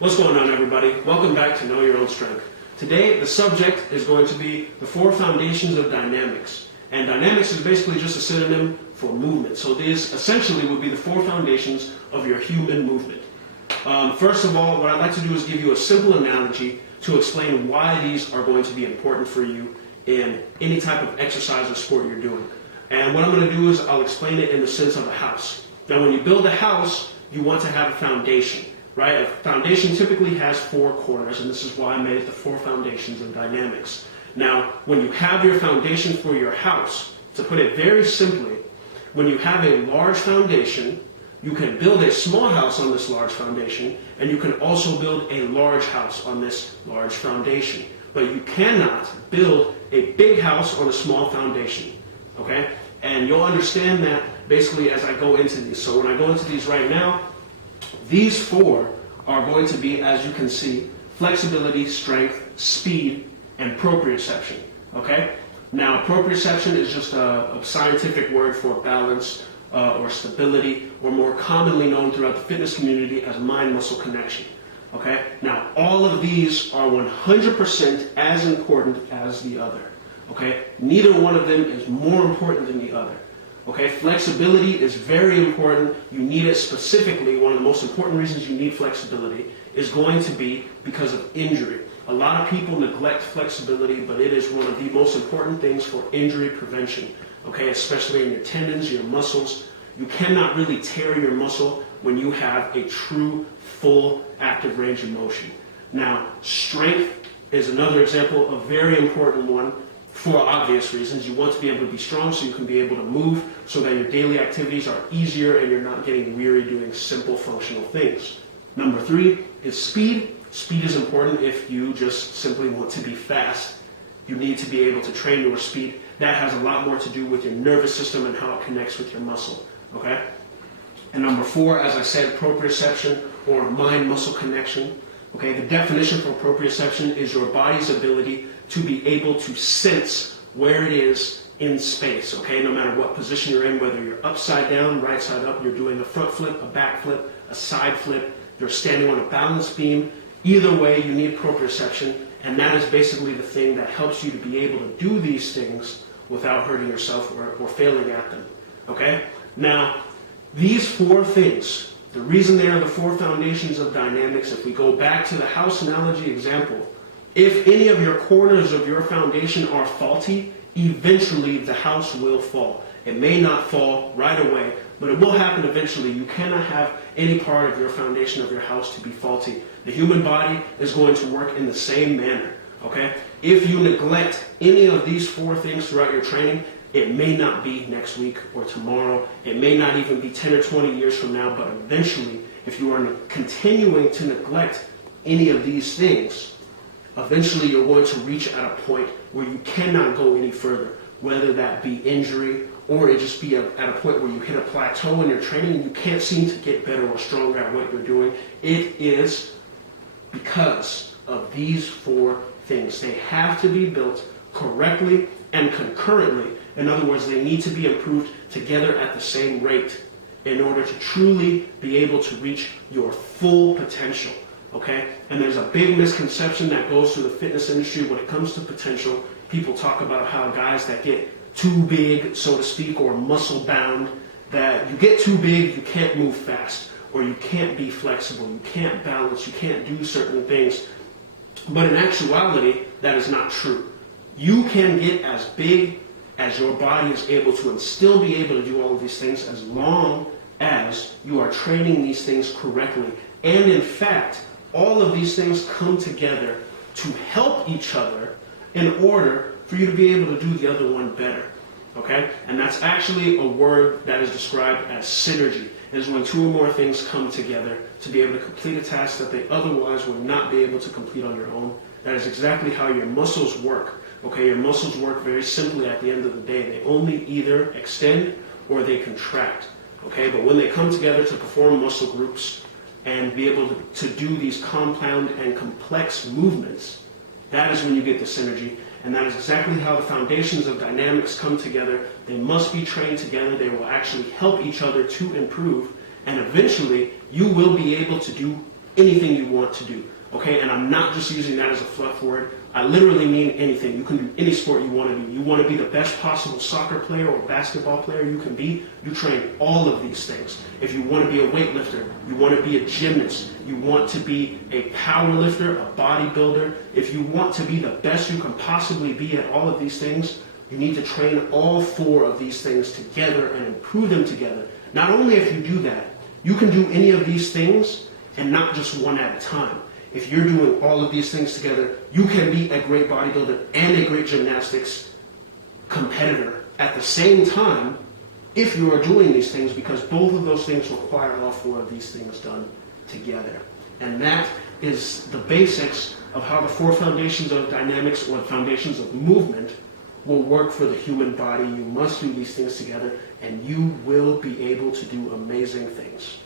What's going on, everybody? Welcome back to Know Your Own Strength. Today, the subject is going to be the 4 foundations of dynamics. And dynamics is basically just a synonym for movement. So these essentially would be the 4 foundations of your human movement. First of all, what I'd like to do is give you a simple analogy to explain why these are going to be important for you in any type of exercise or sport you're doing. And what I'm going to do is I'll explain it in the sense of a house. Now, when you build a house, you want to have a foundation. Right? A foundation typically has 4 corners, and this is why I made it the 4 foundations of dynamics. Now, when you have your foundation for your house, to put it very simply, when you have a large foundation, you can build a small house on this large foundation, and you can also build a large house on this large foundation. But you cannot build a big house on a small foundation. Okay? And you'll understand that basically as I go into these. So when I go into these right now, these 4 are going to be, as you can see, flexibility, strength, speed, and proprioception. Okay? Now, proprioception is just a scientific word for balance or stability, or more commonly known throughout the fitness community as mind-muscle connection. Okay? Now, all of these are 100% as important as the other. Okay? Neither one of them is more important than the other. Okay, flexibility is very important. You need it specifically. One of the most important reasons you need flexibility is going to be because of injury. A lot of people neglect flexibility, but it is one of the most important things for injury prevention. Okay, especially in your tendons, your muscles. You cannot really tear your muscle when you have a true, full, active range of motion. Now, strength is another example, a very important one. For obvious reasons. You want to be able to be strong so you can be able to move so that your daily activities are easier and you're not getting weary doing simple functional things. Number 3 is speed. Speed is important if you just simply want to be fast. You need to be able to train your speed. That has a lot more to do with your nervous system and how it connects with your muscle. Okay? And number 4, as I said, proprioception or mind-muscle connection. Okay, the definition for proprioception is your body's ability to be able to sense where it is in space, okay? No matter what position you're in, whether you're upside down, right side up, you're doing a front flip, a back flip, a side flip, you're standing on a balance beam. Either way, you need proprioception, and that is basically the thing that helps you to be able to do these things without hurting yourself or failing at them, okay? Now, these 4 things, the reason they are the 4 foundations of dynamics, if we go back to the house analogy example, if any of your corners of your foundation are faulty, eventually the house will fall. It may not fall right away, but it will happen eventually. You cannot have any part of your foundation of your house to be faulty. The human body is going to work in the same manner. Okay? If you neglect any of these 4 things throughout your training, it may not be next week or tomorrow. It may not even be 10 or 20 years from now, but eventually, if you are continuing to neglect any of these things, eventually you're going to reach at a point where you cannot go any further, whether that be injury or it just be at a point where you hit a plateau in your training and you can't seem to get better or stronger at what you're doing. It is because of these 4 things. They have to be built correctly and concurrently. In other words, they need to be improved together at the same rate in order to truly be able to reach your full potential. Okay? And there's a big misconception that goes through the fitness industry when it comes to potential. People talk about how guys that get too big, so to speak, or muscle bound, that you get too big, you can't move fast, or you can't be flexible, you can't balance, you can't do certain things. But in actuality, that is not true. You can get as big as your body is able to and still be able to do all of these things as long as you are training these things correctly. And in fact, all of these things come together to help each other in order for you to be able to do the other one better. Okay? And that's actually a word that is described as synergy. It is when 2 or more things come together to be able to complete a task that they otherwise would not be able to complete on your own. That is exactly how your muscles work. Okay? Your muscles work very simply at the end of the day. They only either extend or they contract. Okay? But when they come together to perform muscle groups, and be able to do these compound and complex movements, that is when you get the synergy. And that is exactly how the foundations of dynamics come together. They must be trained together. They will actually help each other to improve. And eventually, you will be able to do anything you want to do. Okay, and I'm not just using that as a fluff word. I literally mean anything. You can do any sport you want to do. You want to be the best possible soccer player or basketball player you can be, you train all of these things. If you want to be a weightlifter, you want to be a gymnast, you want to be a power lifter, a bodybuilder, if you want to be the best you can possibly be at all of these things, you need to train all four of these things together and improve them together. Not only if you do that, you can do any of these things and not just one at a time. If you're doing all of these things together, you can be a great bodybuilder and a great gymnastics competitor at the same time if you are doing these things, because both of those things require all four of these things done together. And that is the basics of how the four foundations of dynamics, or foundations of movement, will work for the human body. You must do these things together, and you will be able to do amazing things.